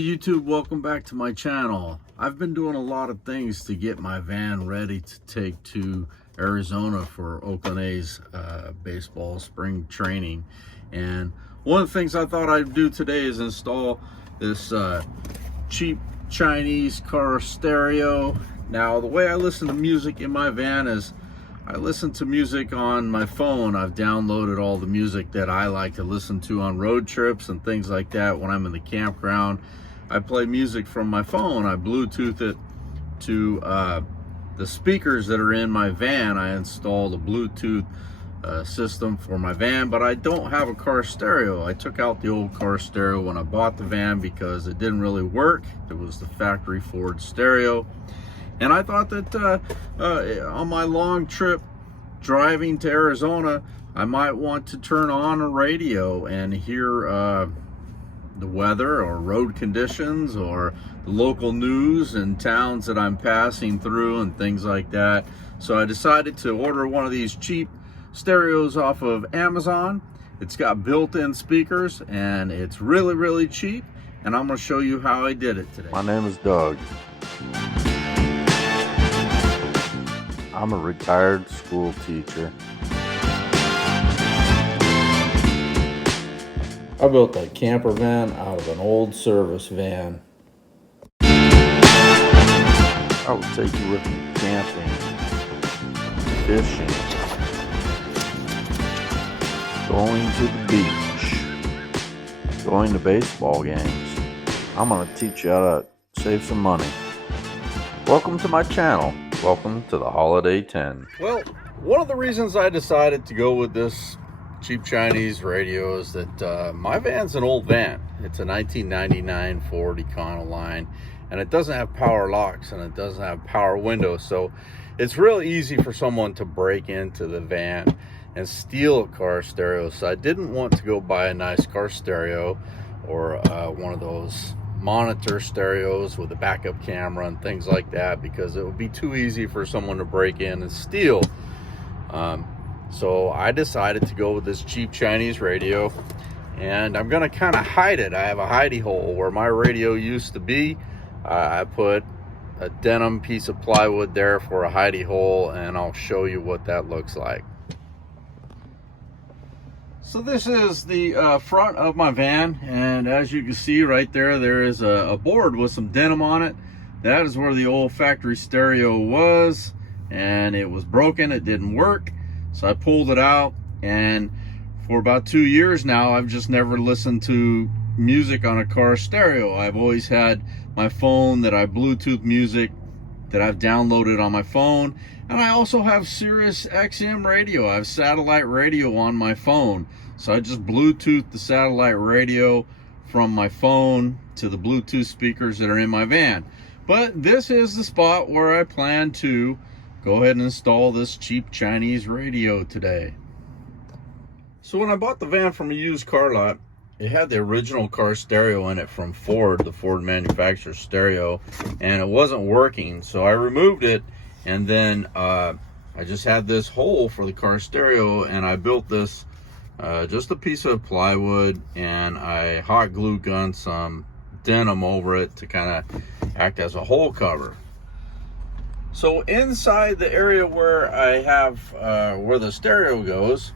Hey YouTube, welcome back to my channel. I've been doing a lot of things to get my van ready to take to Arizona for Oakland A's baseball spring training. And one of the things I thought I'd do today is install this cheap Chinese car stereo. Now, the way I listen to music in my van is I listen to music on my phone. I've downloaded all the music that I like to listen to on road trips and things like that. When I'm in the campground, I play music from my phone. I Bluetooth it to the speakers that are in my van. I installed a Bluetooth system for my van, but I don't have a car stereo. I took out the old car stereo when I bought the van because it didn't really work. It was the factory Ford stereo. And I thought that on my long trip driving to Arizona, I might want to turn on a radio and hear the weather or road conditions or the local news in towns that I'm passing through and things like that. So I decided to order one of these cheap stereos off of Amazon. It's got built-in speakers and it's really, really cheap. And I'm going to show you how I did it today. My name is Doug. I'm a retired school teacher. I built a camper van out of an old service van. I will take you with me camping, fishing, going to the beach, going to baseball games. I'm going to teach you how to save some money. Welcome to my channel. Welcome to the Holiday 10. Well, one of the reasons I decided to go with this cheap Chinese radio is that my van's an old van. It's a 1999 Ford Econoline, and it doesn't have power locks and it doesn't have power windows. So it's real easy for someone to break into the van and steal a car stereo. So I didn't want to go buy a nice car stereo or one of those monitor stereos with a backup camera and things like that, because it would be too easy for someone to break in and steal. So I decided to go with this cheap Chinese radio, and I'm gonna kind of hide it. I have a hidey hole where my radio used to be. I put a denim piece of plywood there for a hidey hole, and I'll show you what that looks like. So this is the front of my van, and as you can see right there, there is a board with some denim on it. That is where the old factory stereo was, and it was broken. It didn't work, so I pulled it out, and for about 2 years now, I've just never listened to music on a car stereo. I've always had my phone that I Bluetooth music that I've downloaded on my phone, and I also have Sirius XM radio. I have satellite radio on my phone. So I just Bluetooth the satellite radio from my phone to the Bluetooth speakers that are in my van. But this is the spot where I plan to go ahead and install this cheap Chinese radio today. So when I bought the van from a used car lot, it had the original car stereo in it from Ford, the Ford manufacturer stereo, and it wasn't working. So I removed it, and then I just had this hole for the car stereo, and I built this just a piece of plywood, and I hot glue gunned some denim over it to kind of act as a hole cover. So inside the area where I have where the stereo goes,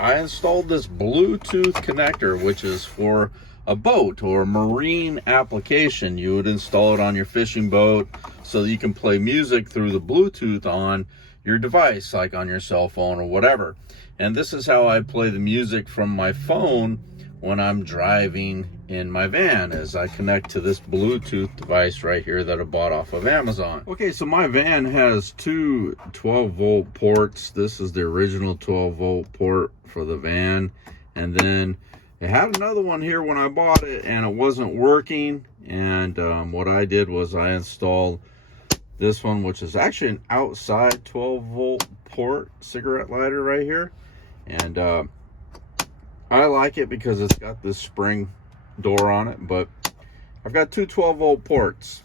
I installed this Bluetooth connector, which is for a boat or a marine application. You would install it on your fishing boat so that you can play music through the Bluetooth on your device, like on your cell phone or whatever. And this is how I play the music from my phone when I'm driving in my van, as I connect to this Bluetooth device right here that I bought off of Amazon. Okay, so my van has two 12-volt ports. This is the original 12-volt port for the van, and then it had another one here when I bought it, and it wasn't working. And what I did was I installed this one, which is actually an outside 12-volt port cigarette lighter right here. And I like it because it's got this spring door on it, but I've got two 12-volt ports.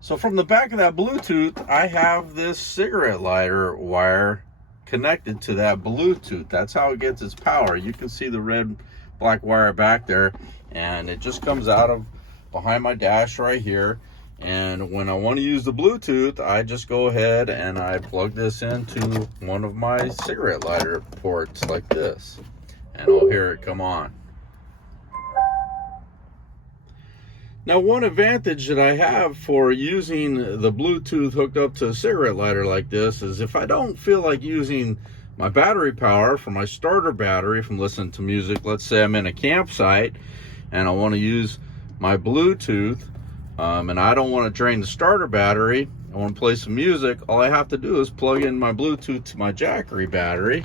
So from the back of that Bluetooth, I have this cigarette lighter wire connected to that Bluetooth. That's how it gets its power. You can see the red black wire back there, and it just comes out of behind my dash right here. And when I want to use the Bluetooth, I just go ahead and I plug this into one of my cigarette lighter ports like this, and I'll hear it come on. Now, one advantage that I have for using the Bluetooth hooked up to a cigarette lighter like this is if I don't feel like using my battery power for my starter battery from listening to music, let's say I'm in a campsite and I want to use my Bluetooth, and I don't want to drain the starter battery, I want to play some music, all I have to do is plug in my Bluetooth to my Jackery battery,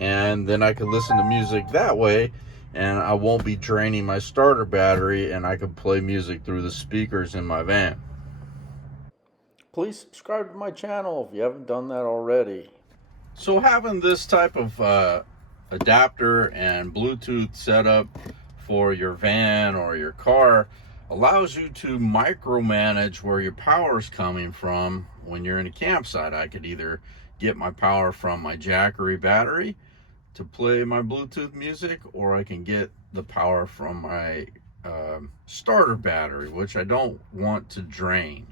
and then I can listen to music that way, and I won't be draining my starter battery, and I can play music through the speakers in my van. Please subscribe to my channel if you haven't done that already. So having this type of adapter and Bluetooth setup for your van or your car allows you to micromanage where your power is coming from when you're in a campsite. I could either get my power from my Jackery battery to play my Bluetooth music, or I can get the power from my starter battery, which I don't want to drain.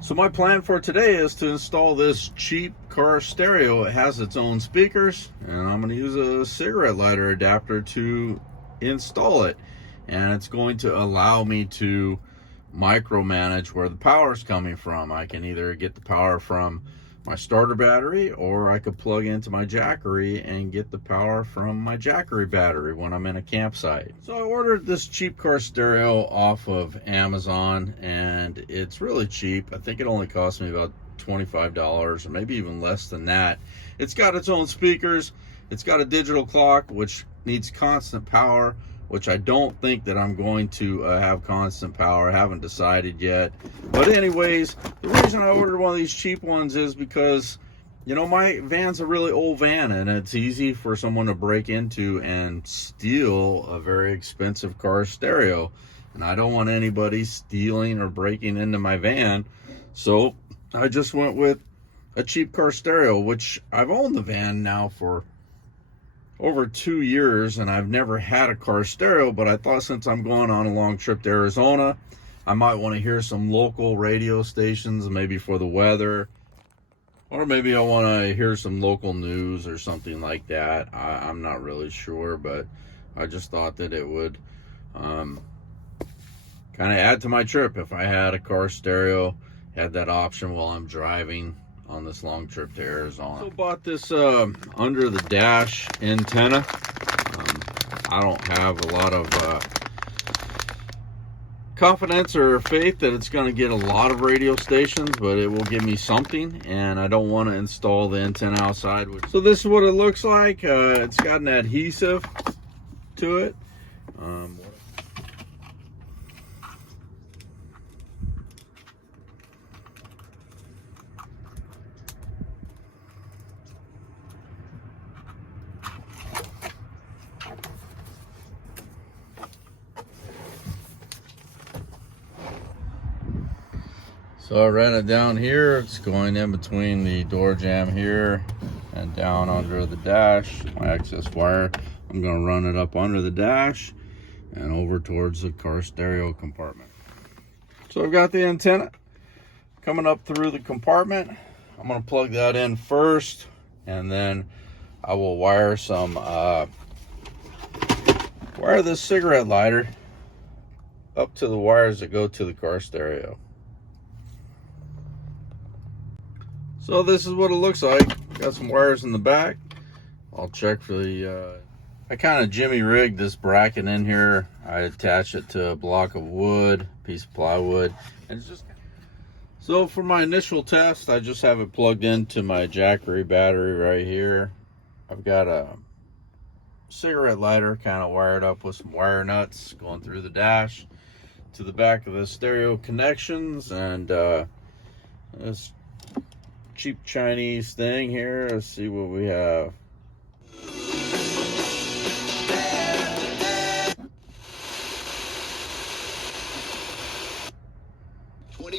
So my plan for today is to install this cheap car stereo. It has its own speakers, and I'm going to use a cigarette lighter adapter to install it, and it's going to allow me to micromanage where the power is coming from. I can either get the power from my starter battery, or I could plug into my Jackery and get the power from my Jackery battery when I'm in a campsite. So I ordered this cheap car stereo off of Amazon, and it's really cheap. I think it only cost me about $25 or maybe even less than that. It's got its own speakers. It's got a digital clock which needs constant power, which I don't think that I'm going to have constant power. I haven't decided yet. But anyways, the reason I ordered one of these cheap ones is because, you know, my van's a really old van, and it's easy for someone to break into and steal a very expensive car stereo. And I don't want anybody stealing or breaking into my van. So I just went with a cheap car stereo, which I've owned the van now for over 2 years, and I've never had a car stereo, but I thought since I'm going on a long trip to Arizona, I might want to hear some local radio stations, maybe for the weather, or maybe I want to hear some local news or something like that. I'm not really sure, but I just thought that it would kind of add to my trip if I had a car stereo, had that option while I'm driving on this long trip to Arizona. So bought this under the dash antenna. I don't have a lot of confidence or faith that it's going to get a lot of radio stations, but it will give me something, and I don't want to install the antenna outside. So this is what it looks like. It's got an adhesive to it. So I ran it down here. It's going in between the door jamb here and down under the dash, my access wire. I'm going to run it up under the dash and over towards the car stereo compartment. So I've got the antenna coming up through the compartment. I'm going to plug that in first, and then I will wire this cigarette lighter up to the wires that go to the car stereo. So this is what it looks like. Got some wires in the back. I'll check for the, I kind of jimmy rigged this bracket in here. I attach it to a block of wood, piece of plywood, and it's just, so for my initial test, I just have it plugged into my Jackery battery right here. I've got a cigarette lighter kind of wired up with some wire nuts going through the dash to the back of the stereo connections, and this cheap Chinese thing here. Let's see what we have.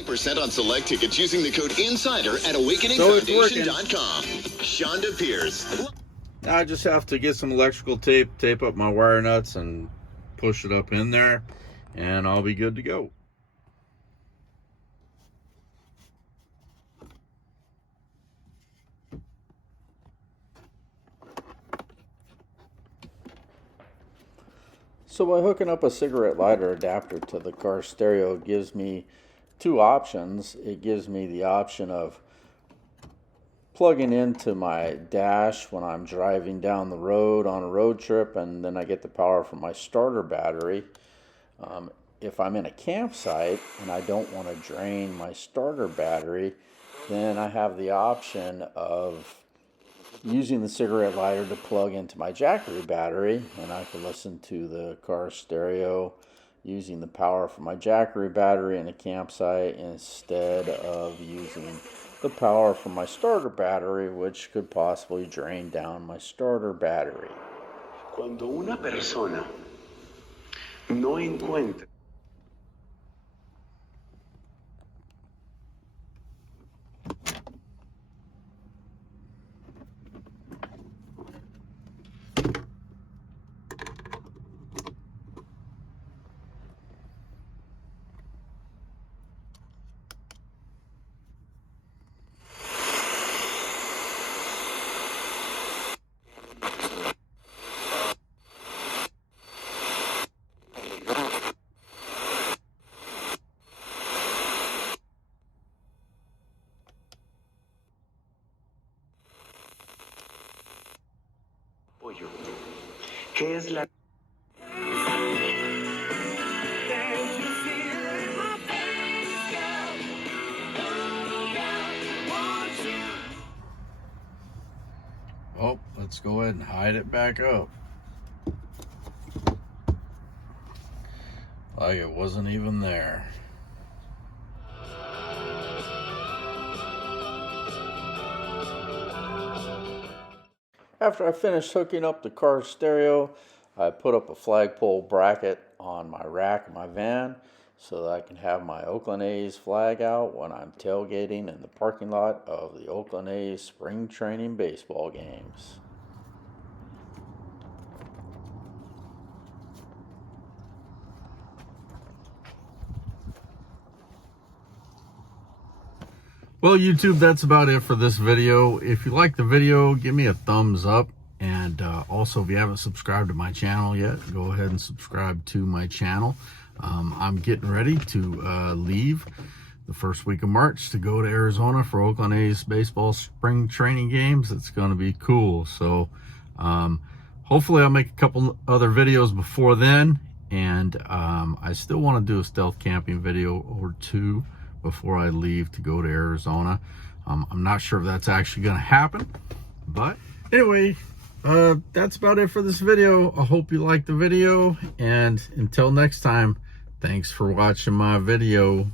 % on select tickets using the code INSIDER at AwakeningFoundation.com. Shonda Pierce. Now I just have to get some electrical tape, tape up my wire nuts and push it up in there, and I'll be good to go. So by hooking up a cigarette lighter adapter to the car stereo, it gives me two options. It gives me the option of plugging into my dash when I'm driving down the road on a road trip, and then I get the power from my starter battery. If I'm in a campsite and I don't want to drain my starter battery, then I have the option of using the cigarette lighter to plug into my Jackery battery, and I can listen to the car stereo using the power from my Jackery battery in a campsite instead of using the power from my starter battery, which could possibly drain down my starter battery. Cuando una persona no encuentra apoyo, ¿qué es la Oh, let's go ahead and hide it back up. Like it wasn't even there. After I finished hooking up the car stereo, I put up a flagpole bracket on my rack in my van so that I can have my Oakland A's flag out when I'm tailgating in the parking lot of the Oakland A's spring training baseball games. Well, YouTube, that's about it for this video. If you like the video, give me a thumbs up. And also, if you haven't subscribed to my channel yet, go ahead and subscribe to my channel. I'm getting ready to leave the first week of March to go to Arizona for Oakland A's baseball spring training games. It's going to be cool. So hopefully I'll make a couple other videos before then. And I still want to do a stealth camping video or two before I leave to go to Arizona. I'm not sure if that's actually going to happen, but anyway, that's about it for this video. I hope you liked the video, and until next time, thanks for watching my video.